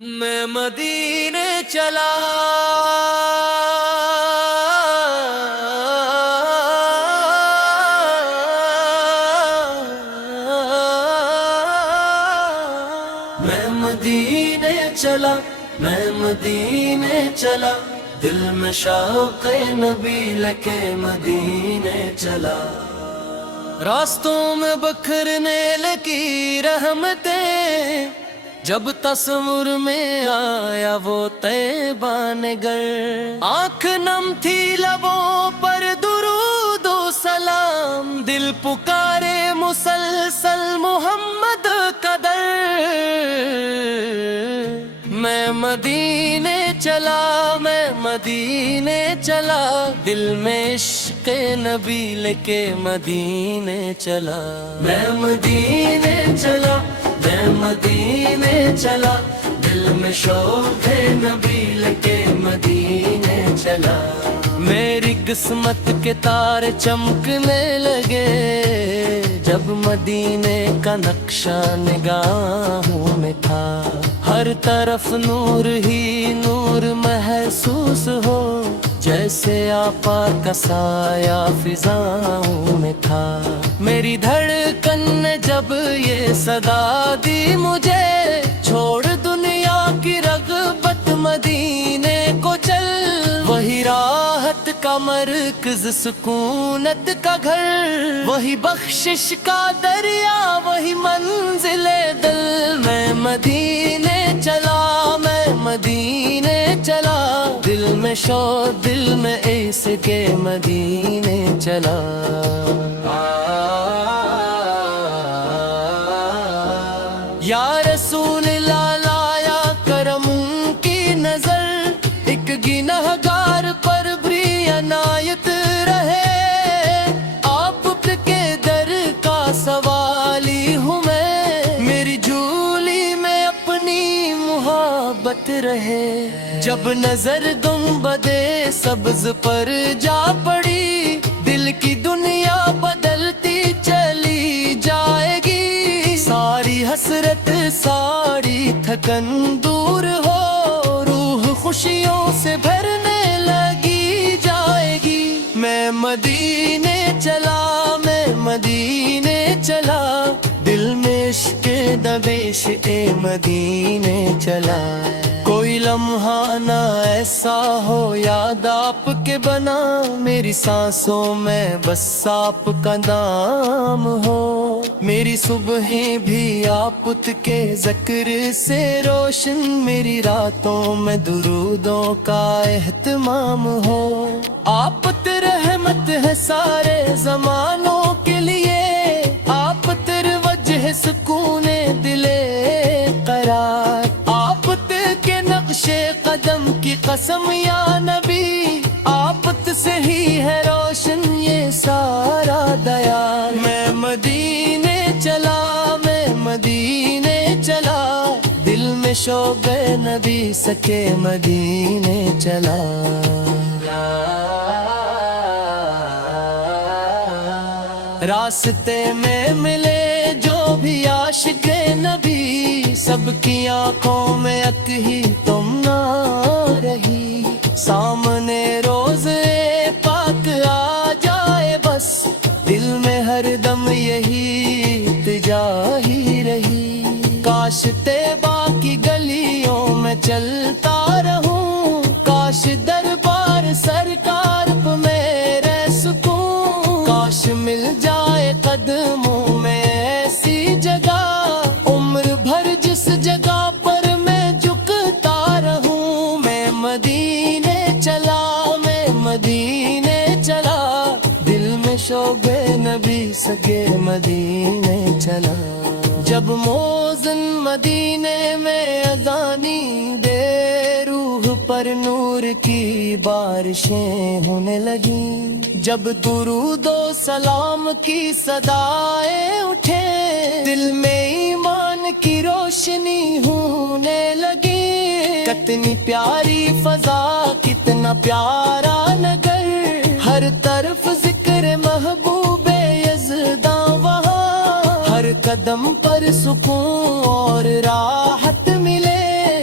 میں مدینے چلا میں مدینے چلا میں مدینے چلا دل میں شوق نبی لکے مدینے چلا راستوں میں بکھرنے لگی رحمتیں جب تصور میں آیا وہ طیبہ نگر آنکھ نم تھی لبوں پر درود و سلام دل پکارے مسلسل محمد کا در میں مدینے چلا میں مدینے چلا دل میں عشق نبی لے مدینے چلا میں مدینے چلا میں مدینے چلا دل میں شوق نبی لے مدینے چلا میری قسمت کے تارے چمکنے لگے جب مدینے کا نقشہ نگاہوں میں تھا ہر طرف نور ہی نور محسوس ہو جیسے آپا کا سایہ فضاؤں میں تھا میری دھڑکن نے جب یہ صدا دی مجھے چھوڑ دنیا کی رغبت مدینے کو چل وہی راحت کا مرکز سکونت کا گھر وہی بخشش کا دریا وہی منزل دل میں مدینے چلا میں مدینے چلا دل میں شوق دل میں عیس کے مدینے چلا یا رسول اللہ لایا کرم کی نظر ایک گنہگار پر بھی عنایت رہے آپ کے در کا سوالی ہوں میں میری جھولی میں اپنی محبت رہے جب نظر گنبدے سبز پر جا پڑی دل کی دنیا بدلتی چلی جائے گی ساری حسرت ساری تھکن دور ہو روح خوشیوں سے بھرنے لگی جائے گی میں مدینے چلا میں مدینے چلا دل میں عشق دبیش مدینے چلا کوئی لمحہ نہ ایسا ہو یاد آپ کے بنا میری سانسوں میں بس آپ کا نام ہو میری صبحیں بھی آپ کے ذکر سے روشن میری راتوں میں درودوں کا اہتمام ہو آپ رحمت ہے سارے زمانوں کے لیے آپ وجہ سکون دلے قرار آپ کے نقش قدم کی قسم یا نبی آپ سے ہی ہے روشن یہ سارا دیار میں مدینے چلا میں مدینے چلا دل میں شوق نبی سکے مدینے چلا راستے میں ملے جو بھی عاشق نبی سب کی آنکھوں میں اک ہی تم نہ رہی سامنے روز پاک آ جائے بس دل میں ہر دم یہی التجا ہی رہی کاش طیبہ کی گلیوں میں چلتا رہوں کاش دربار سرکار پہ میرے سکون کاش مل جائے قدموں میں ایسی جگہ عمر بھر جس جگہ پر میں جھکتا رہوں میں مدینے چلا میں مدینے چلا دل میں شوق نبی سگے مدینے چلا جب موزن مدینے میں اذانی دے روح پر نور کی بارشیں ہونے لگیں جب درود و سلام کی صدائیں اٹھے دل میں ایمان کی روشنی ہونے لگی کتنی پیاری فضا کتنا پیارا نگر ہر طرف ذکر محبوب یزداں وہاں ہر قدم پر سکون اور راحت ملے